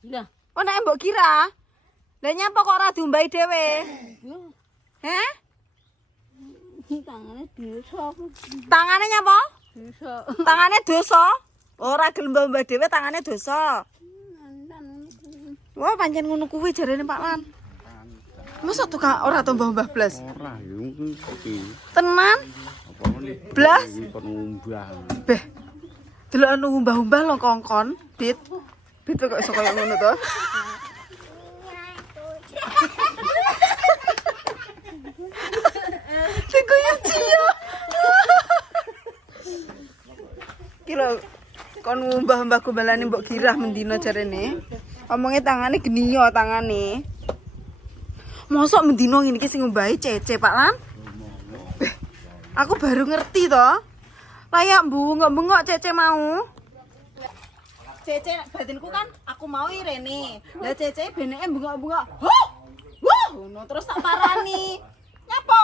Lah, Oh nek mbok kira. Lah nyapa kok ora diumbahi dhewe? Heh? tangane dosa. Tangane nyapa? Dosa. Tangane dosa. Ora gelem mbah dhewe tangane dosa. Wah pancen ngono kuwi jarene Pak Lan. Masa tukang ora to mbah blas? Ora yo iki. Tenan? Apa meneh? Blas? Penumbang. Beh. Delok anu umbah-umbah lo kongkon, Dit. Dit kok iso kaya ngono to? Sing koyo cio. Kira kon ngumbah-umbah gombalane mbok girah mendino jarene. Omonge tangane geniyo tangane. Mosok mendino ngene iki sing ngumbahi Cece, Pak Lan? Beh, aku baru ngerti to. Layak bengok-bengok Cece mau. Cece batinku kan aku mau Rene. Lah Cece beneke bengok-bengok. Huh! Wah, ngono terus tak parani. Nyapa?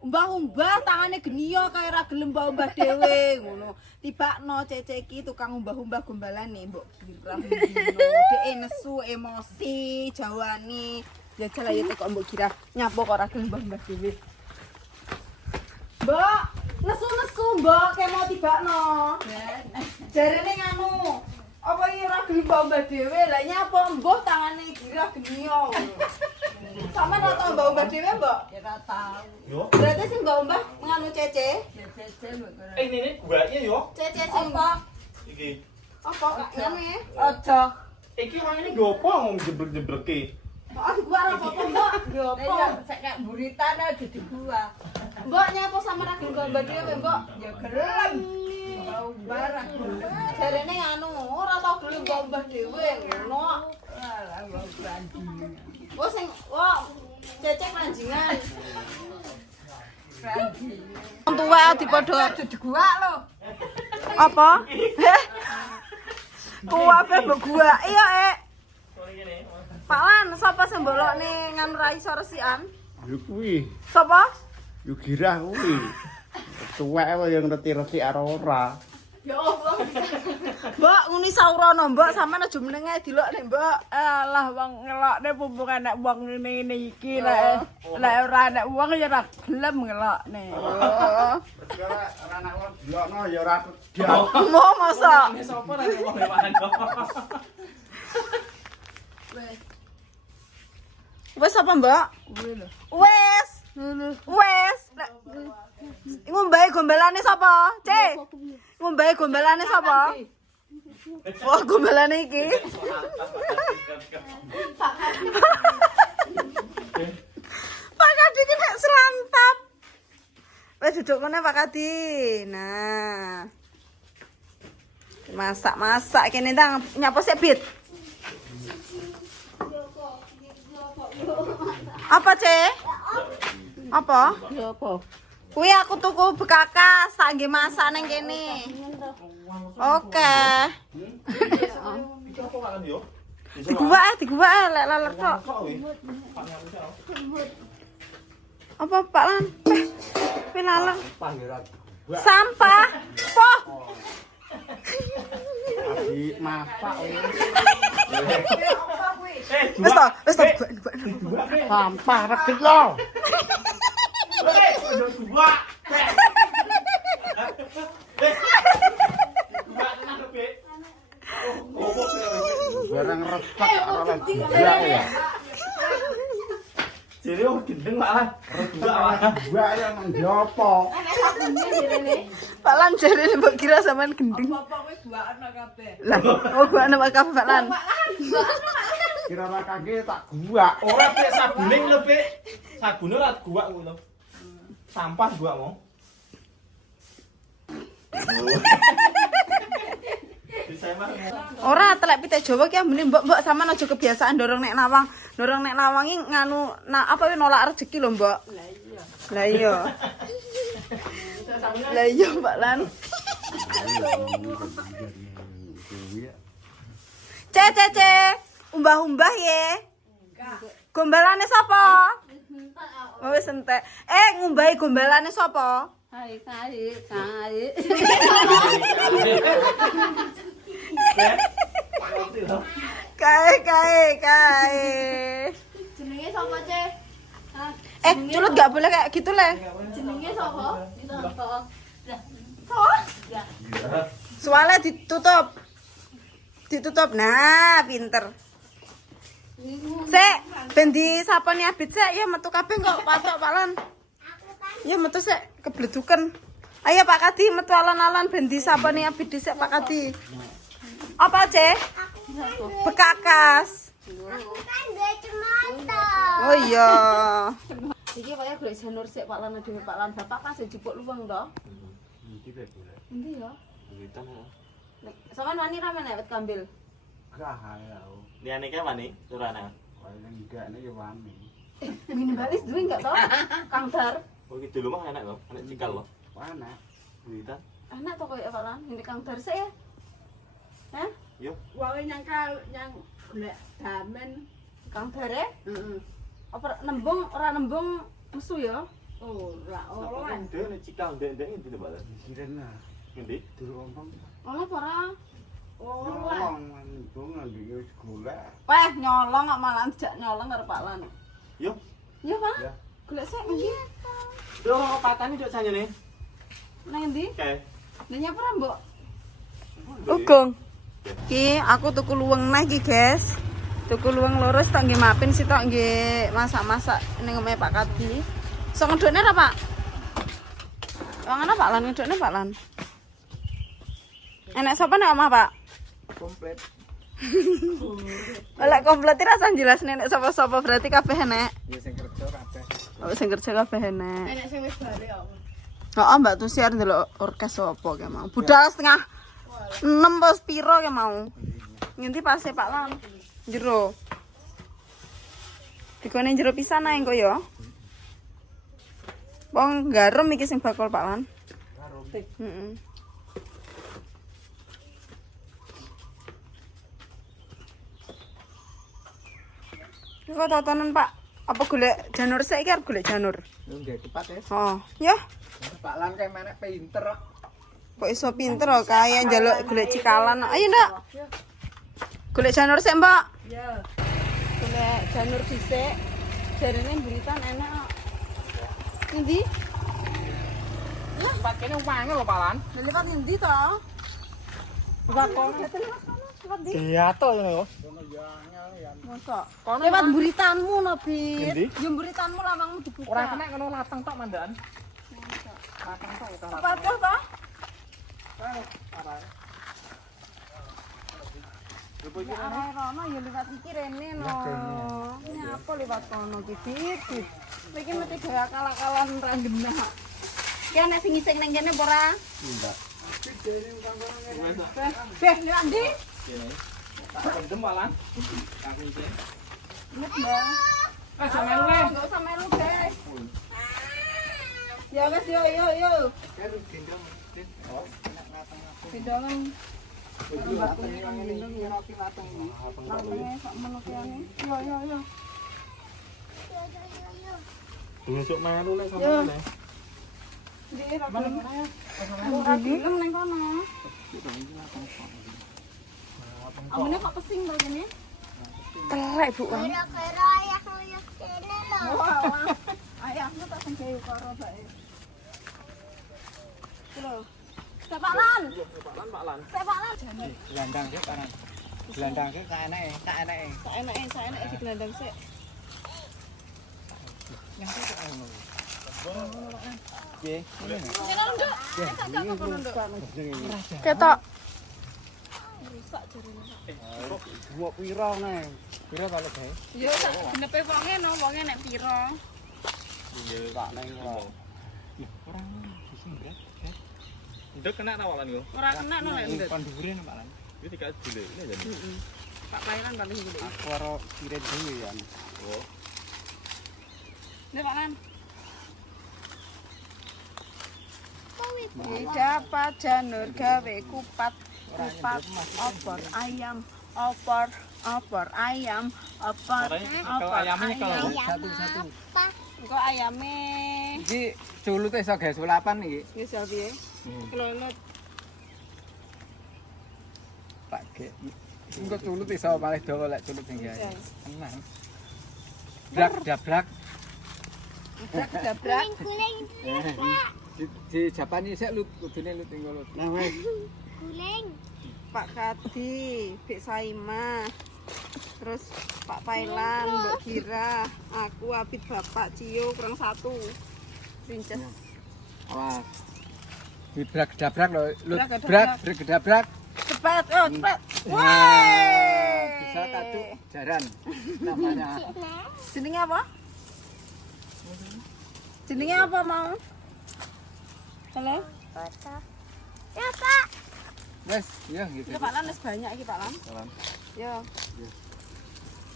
Umbah-umbah tangane geniyo kaya ora gelem umbah dhewe ngono. Tibakno Cece iki tukang umbah-umbah gombalane mbok girah dino. Dhek nesu emosi jawane. Jajal ayo kok mbok girah nyapa kok ora gelem umbah dhewe. Mbok, nesu-nesu mbok kayak mau tibakno. Jarene nganu. Apa iki ora gelem mbah dhewe? Lah nyapa mbok tangane girah geniyo. Sama ora tau mbah dhewe, Mbok? Ya ora tau. Yo. Berarti sing mbah nganu Cece. Cece mbok ora. Ini guanya yo. Cece sing apa? Iki. Apa kak nganu ya? Aja. Iki orang ini gopo ngomong jebrek-jebreke. Oh, gua ora apa-apa, Mbok. Yo Lah ya apa? sak buritane dadi gua. Mbok nyapa sama ra gelem mbah dhewe, Mbok? Ya gelem. Mau barang. Jarene anu, ora tau gelem mbah dhewe ngono. Alah mau berani. Oh sing Cece panjingan. Berani. Wong tuwa dipadha Dadi gua lho. apa? Heh. Kuwape mbok gua. Iya, Pak Lan, sapa sing mbolokne nganu ra iso resikan? Yo kuwi. Sapa? Yo girah kuwi. Tuwek wae yo ngerti-reti ora. Ya Allah. Mbok nguni saurono, Mbok sampean aja menenge dilokne, Mbok. Alah wong ngelokne mumpung nek wong ngene iki nek ora nek wong ya ora gelem ngelokne. Oh. Ora ana wong delokno yo ora dia. Mau masa? Ini sapa ra ngomong lewakan. Wes apa, Mbok? Kuwi lho. Wes. Wes. Ngombahe gombalane sapa? Cek. Ngombahe gombalane sapa? Oh, gombalane iki. Pak Kadi ki nek selantap. Wes duduk meneh Pak Kadi. Nah. Masak-masak kene ndang nyapa sik, Bit? Apa, Cek? Apa? Ya apa? Kuwi aku tuku bekakas, tak nggih masak ning kene. Oke. Iki apa kan yo? Diguwak lek laler tok. Apa Pak Lan? Pe laler. Sampah. Poh. Abi masak Wes to, wes to. sampah rekit lo. Dua. Barang retak ora dua ya. Jadi oh gendeng malah. Dua ya nang diopo. Pak Lan jarene mbok kira sampean gendeng. Apa kowe duakno kabeh. Lah, oh gua ana Pak Pak Lan. Kira-kira kaki tak gua. Ora pek sabune lho pek. Sabune ora guak ngono. Sampah guak mau. Ora telek pite Jawa ki ambene mbok sampean aja kebiasaan dorong nek lawang. Dorong nek lawang iki nganu apa kuwi nolak rezeki lho, Mbok. Lah iya. Lah iya, Pak Lan. Ce, umbah-umbah ye. Gombalane sapa? Oh wis entek. Ngumbahi gombalane sapa? Hai. Kae. Jenenge sapa, Ce? Hah? Culut gak boleh kayak gitu le. Jenenge sapa? Heeh. Soalnya ditutup. Nah, pinter. Sek, ben disaponi abit sek, ya metu kabeh kok patok Paklan. Ya metu sek kebleduken. Ayo Pak Kadi metu alon-alon ben disaponi abit dhisik Pak Kadi. Apa, Ce? Bekakas. Kan kacamata. Oh iya. Iki kaya golek janur sik Paklan dhewe Paklan. Bapak pas jupuk luwung to. Iki bae boleh. Endi ya? Witan. Sampeyan wani ra menek wit kambil. Gah ya. Liyane ki wani turane. Paling enggak nek ya wani. Minimalis duwe enggak to? Kang Dar. Oh iki dulu mah enak loh, enak cikal loh. Mana? Witan. Enak to koyo Paklan, ini Kang Dar sik ya. Hah? Yo. Wong yang golek damen. Kang Dar e? Heeh. Apa nembung ora nembung mesu ya? Ora Oh, ora. ndek nek cikal ndek iki lho, Pak. Disiren lah. Ngendi? Dulu ngomong. Olah para. Ngomong ngomong iki wis golek. Weh, nyolong kok malah dijak nyolong karo Paklan. Yo. Iya, Pak. Ya. Golek sik ngendi? Yo patani nduk sanjene. Nang endi? Kae. Lah nyapa ra, Mbok? Ugong. Ki, aku tuku luweng neh iki, guys. Tuku luweng loro tak nggih mapin sih tok nggih masak-masak ning omahe Pak Kadi. Iso ngedukne ra, Pak? Wong ana Pak Lan ngedukne Pak Lan. Enak sapa nek omah, Pak? Komplit. Oleh komplit iki rasa jelasne nek sapa-sapa berarti kabeh enek. Ya sing kerja kabeh. Oh, sing kerja kabeh enek. Enek sing wis bali kok. Heeh, Mbak Tusiar ndelok orkes apa ke mau. Budal setengah 6 pos piro ke mau. Ngendi pase Pak Lan? Jero. Dikone jero pisan ae engko ya. Wong garam iki sing bakul Pak Lan. Garam. Heeh. Kok tatanan Pak? Apa golek janur sik iki arep golek janur? Nggih tepat ya. Oh, ya. Pak Lan kayak menek pinter kok. Kok iso pinter kok kaya njaluk golek cikalan. Ayo, Ndak. Golek janur sik, Mbak. Ya. Golek janur dhisik. Jarene mburitan enak kok. Endi? Tempat kene wangi lho Pak Lan. Lah liwat endi to? Liwat kono. Liwat ndi? Iya to yo. Mosok. Lewat mburitanmu no, Bit. Endi? Ya mburitanmu lawangmu dibuka. Ora kena ngono lateng tok mandan. Apa tuh to? Ya arah rono ya liwat iki rene no. Ini apa liwat kono iki, Bit? Iki mesti gaya akal-akalan ra genah. Ki ana sing iseng ning kene apa ora? Enggak. Beh, liwat ndi? Tak pendem Pak Lan. Ingat, Bang. Sama melu nih. Enggak usah melu, guys. Ya wes yo. Gendongan. Batune kan gendong ya. Latenge sak menukiane. Yo. Busuk melu lek Yo. sampe. Ndi ra gelem. Ora gelem ning kono. Amene kok pesing to kene? Telek, Bu. Kira-kira ayah nguyuh kene lho. Wah. Ayahmu tak sing gawe karo bae. Lho. Pak Lan. Pak Lan. Pak Lan. Gelandang sik kanan. Gelandang sik tak eneke. Saenake digelandang sik. Nggih. Ketok. Buat pira nih? Pira balik gawe? Yo sak genepe wonge no, wonge nek pira. Iya, Tak neng ora. Ora sing berat. Ndek kena ta Pak Lan yo. Ora kena no lek ndet. Kon dhuwure Pak Lan. Iki tiga dile ini jadi. Pak Pailan paling gede. Aku karo kirim dhewe ya. Oh. Nek Pak Lan. Dapat janur gawe kupat opor ayam opor ayam opor ayamnya kalau Satu-satu. engko ayame iki culute iso gawe sulapan iki. wis ya piye kelolet Tak ge Engko culut iso malih dawa lek culut ning gawe. Tenang. Brak dabrak. Dabrak. Guling. Di Japani sik lut kudune lut ning kono. Nah wes. Guling. Pak Kadi, Bik Saima. Terus Pak Pailan, Mbok Gira, aku Abid Bapak Cio kurang 1. Princess. Awas. Di brak dabrak lho, lut Brak brak dabrak. Cepet, oh cepet. Wah, bisa kaduk jaran namanya. Jenenge apa? Jenenge apa mau? Halo? Foto. Ya, Pak. Wes, ya gitu. Iki Pak Lan wis banyak iki Pak Lan. Salam. Yo.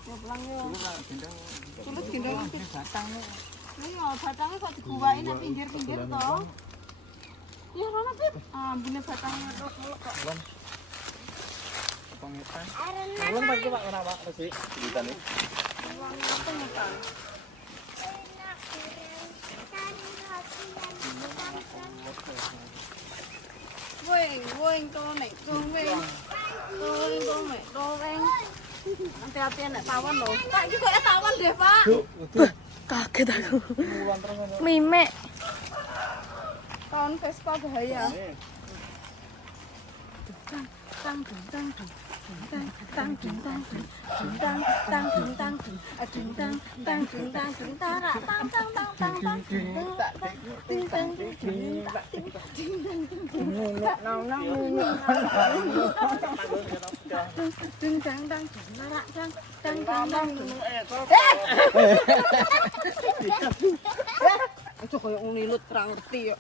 Yo pulang yo. Gendong. Sulut gendong. Ini batang nih. Ayo, batangnya kok diguwain nang pinggir-pinggir to. Iya, Rono, Pip. Ah, bune batangnya to muluk kok. Pengetan. Belum pakai Pak ora Pak resi ditane. Woing, tonek, toeng. Toeng. Hati-hati nek tawon lho. Pak, iki kok tawon deh, Pak. Kaget aku. Mime. Tawon Vespa bahaya. Itu koyo unilut ra ngerti yo.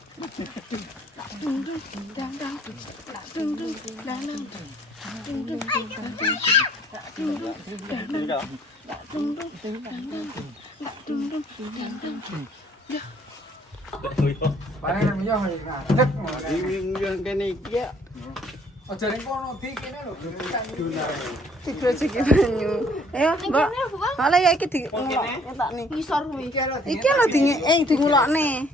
Paling nang yo ngadeg. Yang kene iki ya. Aja ning kono di kene lho. Dikrojoki banyu. Ayo, Mbak. Malah ya iki di ngetakne. Ngisor kuwi. Iki lho dingulokne.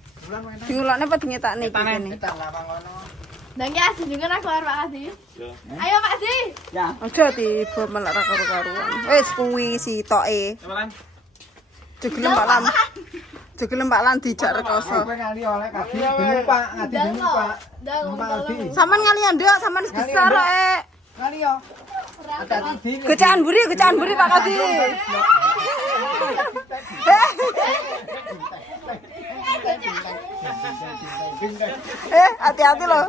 Dingulokne apa dingetakne iki kene. Dan ya, juga nak keluar Pak Kadi. Ayo Pak Kadi. Aja tiba melak ra karo-karuan. Wis kuwi sitoke. Jegelem Pak Lan. Jegelem Pak Lan dijak rekoso. Kowe ngali oleh kaki numpak, ngati numpak. Numpak aldi. Sampean ngalian nduk, sampean wis besar rek. Ngali yo. Hati-hati di. Gocakan buri Pak Kadi. Hati-hati loh.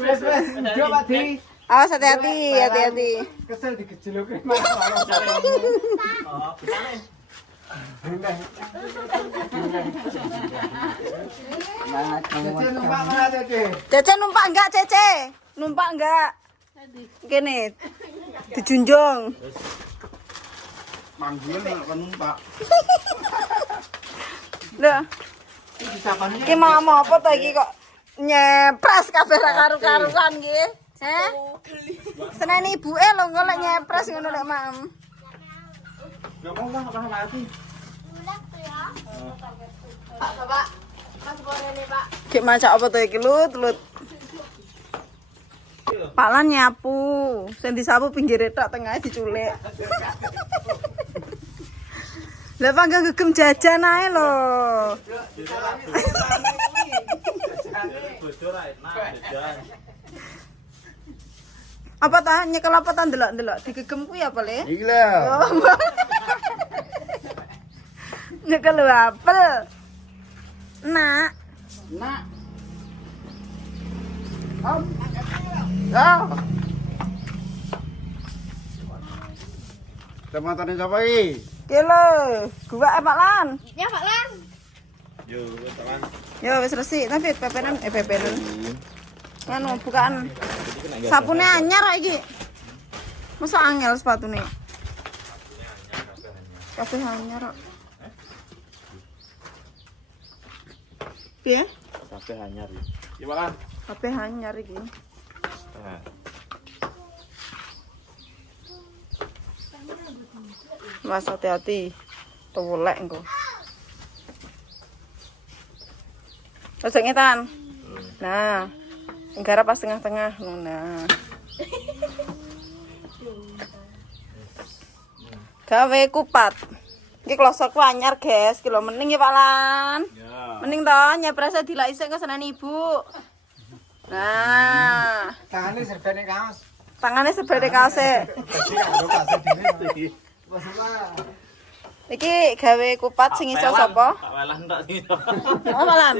Wes, coba di. Awas hati-hati. Kesel digejelokke. Oh, bitane. Cece numpak mana Cece? Cece numpak enggak, Cece? Numpak enggak? Kene. Dijunjung. Manggil kan numpak. Lho. Iki mau apa to iki kok nyepres kabeh ra karu-karuan iki. Seneni ibuke lho golek nyepres ngono lek Mam. Gak mau lah apa mati. Bulat tuh ya. Pak, Bapak. Mas boleh Pak. Ki macak apa to iki, Lut? Pak Lan nyapu, sing disapu pinggire tok tengahnya diculik. Lah pangga gegem jajan ae lho. Bocor ae, nah jajan. Apa ta nyekel apa ta ndelok-ndelok digegem kuwi apa le? Iki lho. Nyekel apel. Nak. Om. Ya. Teman-teman siapa iki? Ki lho, gua Pak Lan. Ya Pak Lan. Yo, teman. Yo wis resik, tapi pepenan Anu bukaan. Sapune anyar kok iki. Masa angel sepatune. Kabeh anyar kok. Piye? Kabeh anyar iki. Ya, Pak. HP hanyar iki. Mas hati-hati. Tolek engko. Ojo ngetan. Nah. Enggara pas tengah-tengah. Nah. Gawe kupat. Iki klosokku anyar, guys. Ki lho mending ya Pak Lan. Ya. Mending to nyeprese dilak isik kesenane Ibu. Nah, Tangane serbene kaos. tangane sebede kaose. Dadi karo kaos dhewe. Masalah. Iki gawe kupat sing iso sapa? Pak Welan tok sing iso. Oh, Pak Lan.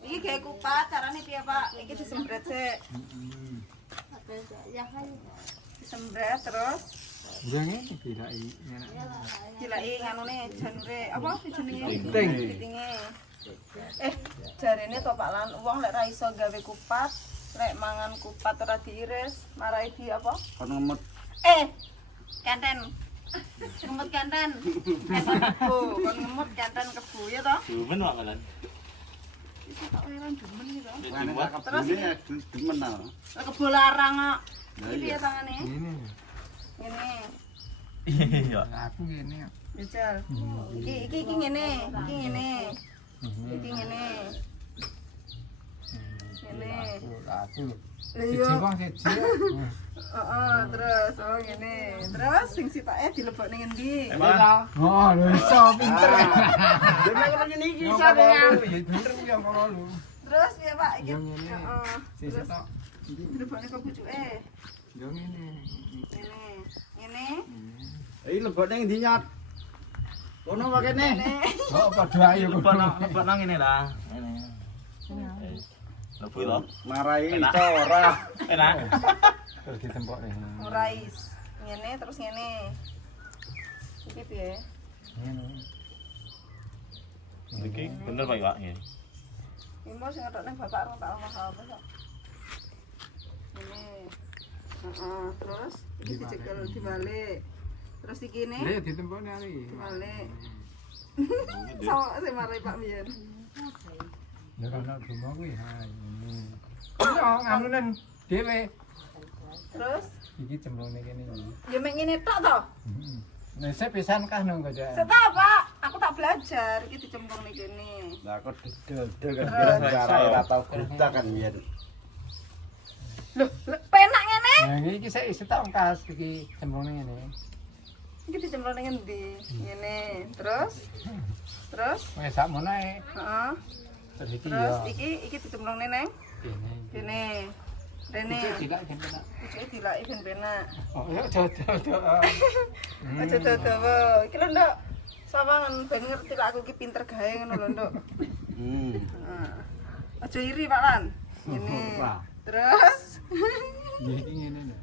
Iki gawe kupat carane piye, Pak? Iki disembret sik. Disembret terus Gue ngene dilaki. dilaki nganune janure apa jenenge? Piting. Pitinge. Jarene to Pak Lan, wong lek ra iso gawe kupat, lek mangan kupat ora diiris, marai di apa? Kon ngemut. Kenten. Ngemut kenten. Kenten kebu, kon ngemut kenten kebu ya toh? Dumen Pak Welan. Iso tak weran demen iki toh. Terus ini demen ah. Lah kebu larang kok. Lah Iki iya. ya tangane. Ini. Ngene. Iya. Aku ngene. Jajal. Iki ngene, iki ngene. Iki ngene. Ngene. Aku. Lah Siji iya. wong siji. Heeh, terus oh ngene. Terus sing sitake dilebokne ngendi? Oh, lho iso pinter. Dene kok ngene iki Iso iso ya. ya. Ya bener ku yang kono lho. Terus piye Pak? Iki. Yo ngene. Heeh. Sisi tok. Dilebokne kok pucuke. Yo ngene. Ngene. Ngene. Iki lebokne ngendi nyat? Kono wae kene. Oh, padha ayo Lebok nang ngene lah. Ngene. Lebu to. Marai iso ora. Enak. Terus ditempok nih. Ora is. Ngene terus ngene. Iki piye? Ngene. Iki bener Pak Iwak ya. Iki mau sing ngetokne bapak rong tak omah apa kok. Ngene. Heeh, terus iki dicekel dibalik. Terus iki ne Lha ditempok nih ali. dibalik. Sama sing marai Pak Mian. Ya kana rumah kuwi ha ini. Yo nganunen dhewe. Terus Iki cemplungnya kene iki. ya mek ngene tok to. Nah, saya pisan kah nang kok. Setah Pak, aku tak belajar iki dicemplungne kene. Lah kok dedel kan cara ora tau kerja kan yen. Loh, penak ngene. Nah, iki saya isi tak ongkas iki cemplungnya ngene. Iki dicemplungne ngendi? Ngene. Terus Wes sak mono ae. heeh. Terus iki Terus ya. iki dicemplungne nang Kene. kene. Rene. Iki dilak kene nak. Iki dilaki ben penak. Oh, ya dodo. Aja dawa. Iki lho, Nduk. Sawangan ben ngerti lek aku iki pinter gawe ngono lho, Nduk. Heeh. Aja iri, Pak Lan. Ngene. Terus Iki ngene lho.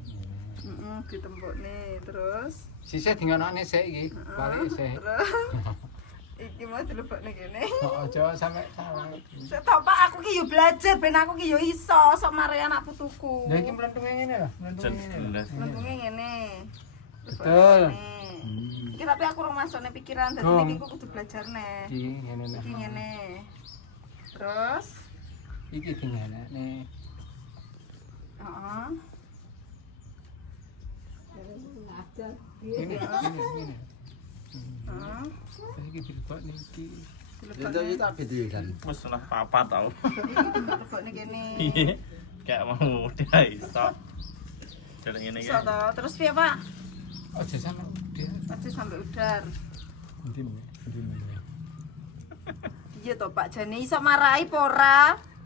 heeh, ditempukne terus. Sisih dingonokne sik iki. Balik sik. Terus iki mau dilebokne kene. Oh, aja sampe salah. Setok Pak, aku ki yo belajar ben aku ki yo iso sok mari anak putuku. Lah iki mlentunge ngene lho, mlentunge ngene. lho. Lembunge ngene. Betul. Iki tapi aku rong masukne pikiran dadi Dong. iki aku kudu belajar neh. Iki ngene nah. Iki ngene. Terus Iki dingenekne. heeh. Ini. Heeh. Terus iki dilebokne iki. Itu iki tak bedekan. Wis lah papat tau. Dilebokne kene. Kayak mau udah iso. Jalan ngene iki. Iso to. Terus piye, Pak? Aja sampe dia. Aja sampai udar. Endi Iya to, Pak. Jane iso marai apa ora?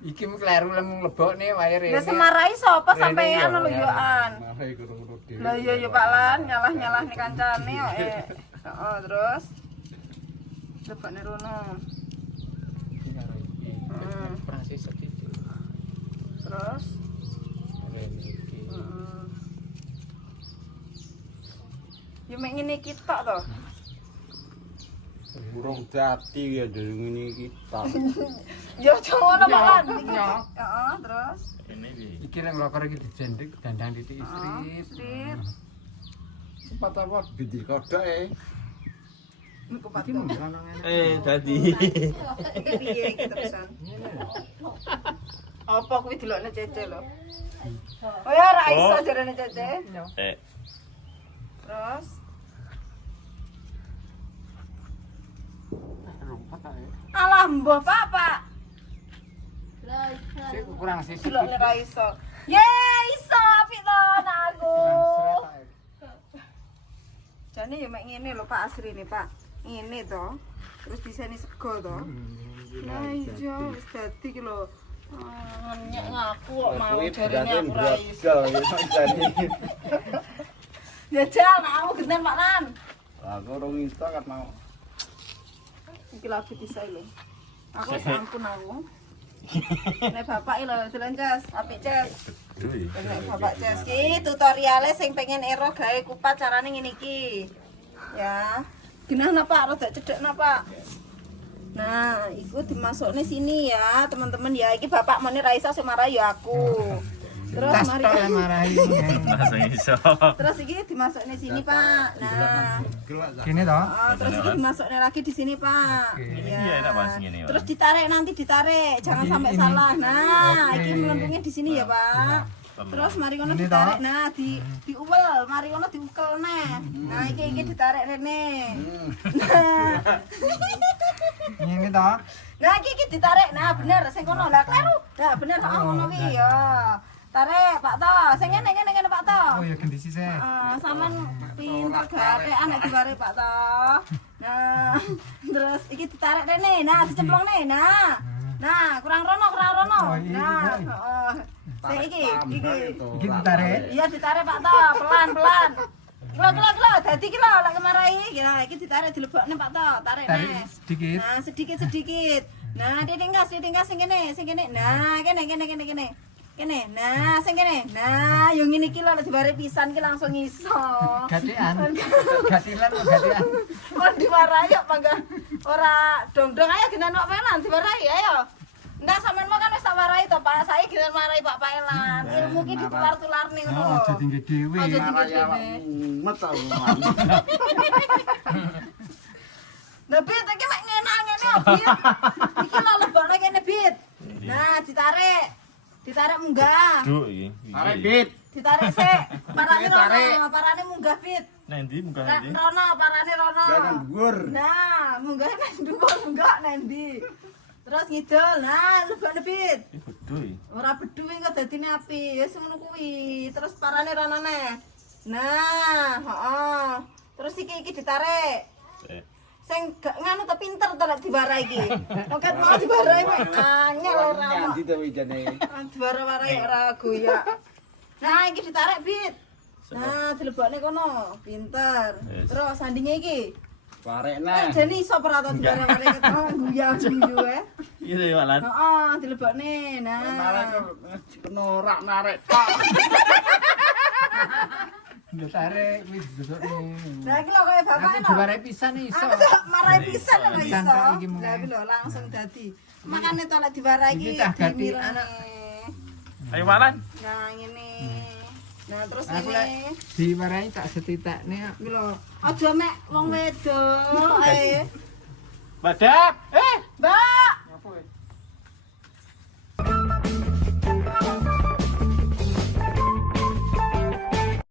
Iki mung kleru lemu lebokne wae rene. Lah semarai sapa Rene sampean yo, lho ya. yo an. Marai guru-guru dhewe. Lah iya ya Pak Lan, nyalah-nyalahne kancane kok. Heeh, terus lebokne rono. Iki karo iki. Persis iki. Terus Rene iki. heeh. Yo mek ngene iki tok to. Burung dadi ya dari ngene iki tak. Yo aja ngono Pak Lan. Ya. Heeh, terus Ini di. Iki lek nglokor iki dijendek dandang titik istri. Strit. Sempat apa bidi kodoke. Niku Pak. Iki mung ono ngene. Dadi. Iki piye iki terusan? Apa kuwi delokne Cece lho. Oh ya ora iso jarene Cece. Terus alah mbah Pak. Sik kurang sisi. Delokne ra iso. Ye iso apik to nak aku. Jane ya mek ngene lho Pak asrine Pak. Ngene to. Terus diseni sego to. Lah iya wis dadi ki lho. Nyek ngaku kok mau jarene aku ra iso. Jajal nak aku genten Pak Lan. Aku rong iso kan mau. Iki lagi disai lho. Aku sampun aku. Nek bapak iki lho dolen Ces, apik Ces. Nek bapak Ces ki tutoriale sing pengen ero gawe kupat carane ngene iki. Ya. Gimana Pak? Rada cedekna Pak. Nah, iku dimasukne sini ya, teman-teman ya. Iki bapak mene ra iso sing marahi ya aku. Terus mari marahi. Terus iki dimasukne sini, Pak. Nah. Gini toh? Terus iki dimasukne lagi di sini, Pak. Iya. Terus ditarik nanti ditarik, jangan sampai salah. Nah, iki melempungnya di sini ya, Pak. Terus mari ngono ditarik. Nah, diuwel, mari ngono diukel neh. Nah, iki ditarik rene. Nah. Ini toh? Nah, iki ditarik. Nah, bener sing kono. Lah kleru. Nah, bener ngono kuwi ya. Tarik, Pak To. Sing ngene Pak To. Oh ya gendisi sih. Sampean pinter gathekan nek dibare Pak To. Nah, terus iki ditarik rene. Nah, dicemplung nih. Nah, kurang rono. Nah, heeh. Sing iki. Iki ditarik. Iya ditarik Pak To, pelan-pelan. Gelo, dadi ki lho lek kemarahi. Ya, iki ditarik dilebokne Pak To, tarik neh. Sedikit. Nah, sedikit. Nah, ditingkas sing kene. Nah, kene. Kene. Nah, sing kene. Nah, yo ngene iki lho lek dibare pisan ki langsung iso. Gatian. Mau diwarai kok mangga. Ora dong-dong ayo genan Pak Pelan diwarai ayo. Enggak sampean mau kan wis tak warai to Pak. Saiki genan marai Pak Pelan. Ilmu ki ditular-tularne ngono. Oh, jadi nggih dhewe. Aja dhewe. Mumet tau. Nah, Bit, iki mek ngene-ngene ya, Bit. Iki lho lebokne kene, Bit. Nah, ditarik munggah. Duk iki. Tarik bit. Ditarik sik. Parane munggah, Bit. Nendi munggah Nek nendi? parane rono. Jangan dhuwur. Nah, munggah nang dhuwur, munggah nendi. Terus ngidul. Nah, lebokne, Bit. Iki bodho iki. Ora bedhu kok dadine api. Ya ngono kuwi. Terus parane rono neh. Nah, heeh. Terus iki ditarik. Sing gak nganu to pinter to lek diwarai iki. Nek mau diwarai mek angel ora. Nyanti to wijane. Diwarai ora goyak. Nah, iki ditarik, Bit. Nah, dilebokne kono. Pinter. Terus sandinge iki. Warek Nah, nah. jane iso ora to diwarai ketok guyang-guyu Iya ya, Lan. Heeh, dilebokne. Narek Nah. norak narek. Pak. Ditarik wis dudukne. Nah, iki lho kaya bapak Aku lho. diwarai pisan iso. Aku tak marai pisan lho iso. Santai iki mung. Lah iki lho langsung dadi. Makane to lek diwarai iki. Iki cah gati dimirane. anak. Ayo Walan. Nah, ngene. Nah, terus Aku ngene. lek diwarai tak setitakne. Iki lho, aja mek wong wedok ae. Badak.